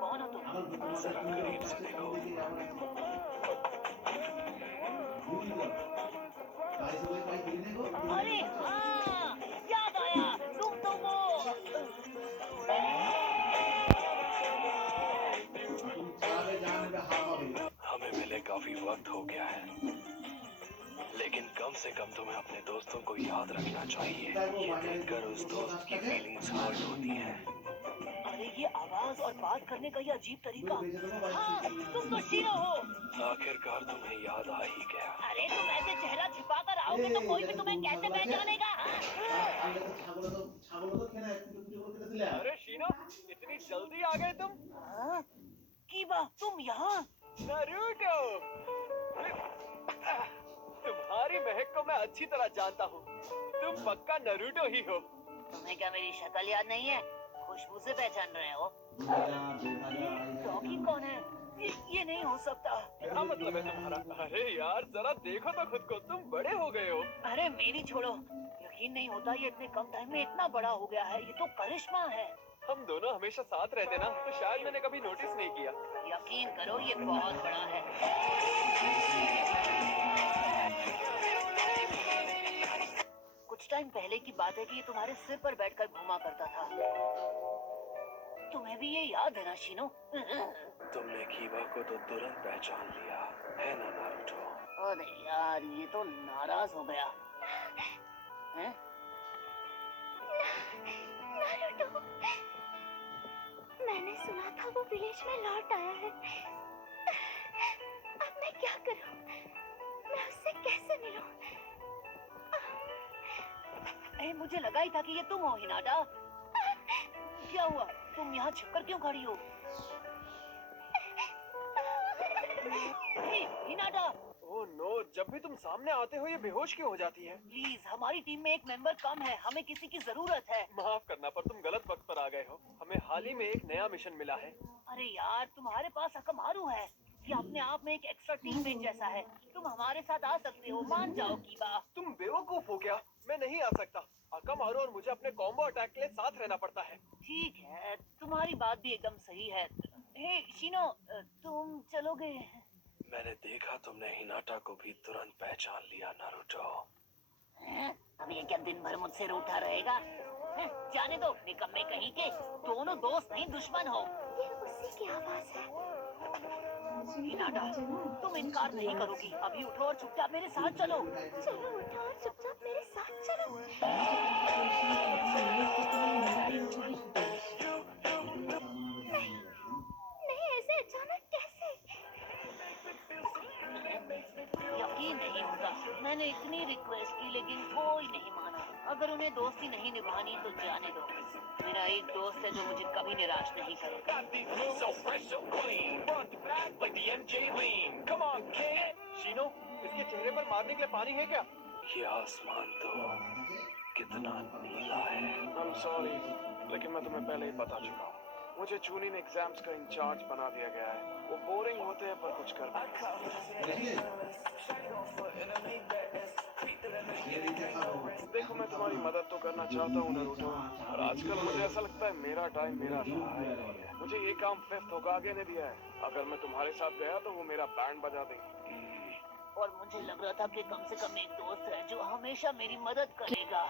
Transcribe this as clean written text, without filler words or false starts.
कौन हो तुम? जरा करीब से देखो। अरे हाँ, याद आया, तुम तो वो हमें मिले काफी वक्त हो गया है, लेकिन कम से कम तुम्हें अपने दोस्तों को याद रखना चाहिए। ये देखकर उस दोस्त की फीलिंग्स हर्ट होती हैं। अरे ये आवाज और बात करने का ये अजीब तरीका। हाँ, तुम तो शीरो हो। आखिरकार तुम्हें याद आ ही गया। अरे तुम ऐसे चेहरा छिपा कर आओगे तो कोई भी तुम्हें कैसे पहचानेगा? हाँ? अरे शीनो, इतनी जल्दी आ गए तुम? हाँ? कीबा, तुम यहाँ? नारुतो! तुम्हारी महक को मैं अच्छी तरह जानता हूँ। तुम पक्का नारुतो ही हो। तुम्हें क्या मेरी शक्ल याद नहीं है? खुशबू से पहचान रहे हो? ये डॉगी कौन है? ये नहीं हो सकता। क्या मतलब है तुम्हारा? अरे यार, जरा देखो तो खुद को, तुम बड़े हो गए हो। अरे मेरी छोड़ो, यकीन नहीं होता ये इतने कम टाइम में इतना बड़ा हो गया है। ये तो करिश्मा है। हम दोनों हमेशा साथ रहते ना, तो शायद मैंने कभी नोटिस नहीं किया। यकीन करो ये बहुत बड़ा है। कुछ टाइम पहले की बात है कि ये तुम्हारे सिर पर बैठकर घुमा करता था। तुम्हें भी ये याद है ना शीनो? तुमने कीबा को तो तुरंत पहचान लिया है ना नारुतो? अरे यार, ये तो नाराज हो गया है? नारुतो, मैंने सुना था वो विलेज में लौट आया है। अब मैं क्या करूं? मैं उससे कैसे मिलूं? मुझे लगा ही था कि ये तुम हो हिनाटा। क्या हुआ? तुम यहाँ छिपकर क्यों खड़ी हो? हिनाटा! ओह नो, जब भी तुम सामने आते हो ये बेहोश क्यों हो जाती है? प्लीज, हमारी टीम में एक मेंबर कम है, हमें किसी की जरूरत है। माफ करना, पर तुम गलत वक्त पर आ गए हो। हमें हाल ही में एक नया मिशन मिला है। अरे यार, तुम्हारे पास अकमारू है। ये अपने आप में एक एक्स्ट्रा टीममेट जैसा है। तुम हमारे साथ आ सकते हो, मान जाओ कीबा। तुम बेवकूफ हो क्या? मैं नहीं आ सकता। अकामारू और मुझे अपने कॉम्बो अटैक के लिए साथ रहना पड़ता है। ठीक है, तुम्हारी बात भी एकदम सही है। हे शीनो, तुम चलोगे? मैंने देखा तुमने हिनाटा को भी तुरंत पहचान लिया नारुतो। अब ये क्या दिन भर मुझसे रूठा रहेगा? जाने दो, निकम्मे कहीं के। दोनों दोस्त नहीं दुश्मन हो। ये उसी की आवाज है। हिनाटा, तुम इनकार नहीं करोगी। अभी उठो और चुपचाप मेरे साथ चलो। चलो उठो और चुपचाप मेरे साथ चलो। नहीं, नहीं, ऐसे अचानक कैसे? यकीन नहीं होता, मैंने इतनी रिक्वेस्ट की लेकिन कोई नहीं माना। अगर उन्हें दोस्ती नहीं निभानी तो जाने दो। मेरा एक दोस्त है जो मुझे कभी निराश नहीं करेगा। शीनो, इसके चेहरे पर मारने के लिए पानी है क्या? ये आसमान तो कितना नीला है। I'm sorry, लेकिन मैं तुम्हें पहले ही बता चुका हूँ। मुझे चूनिन एग्जाम्स का इंचार्ज बना दिया गया है। वो बोरिंग होते हैं पर कुछ कर भी देखो, मैं तुम्हारी मदद तो करना चाहता हूँ नारुतो, और आजकल मुझे ऐसा लगता है मेरा टाइम मेरा रहा ही नहीं है। मुझे ये काम फिफ्थ होकागे ने दिया है। अगर मैं तुम्हारे साथ गया तो वो मेरा बैंड बजा देगी। और मुझे लग रहा था कि कम से कम एक दोस्त है जो हमेशा मेरी मदद करेगा।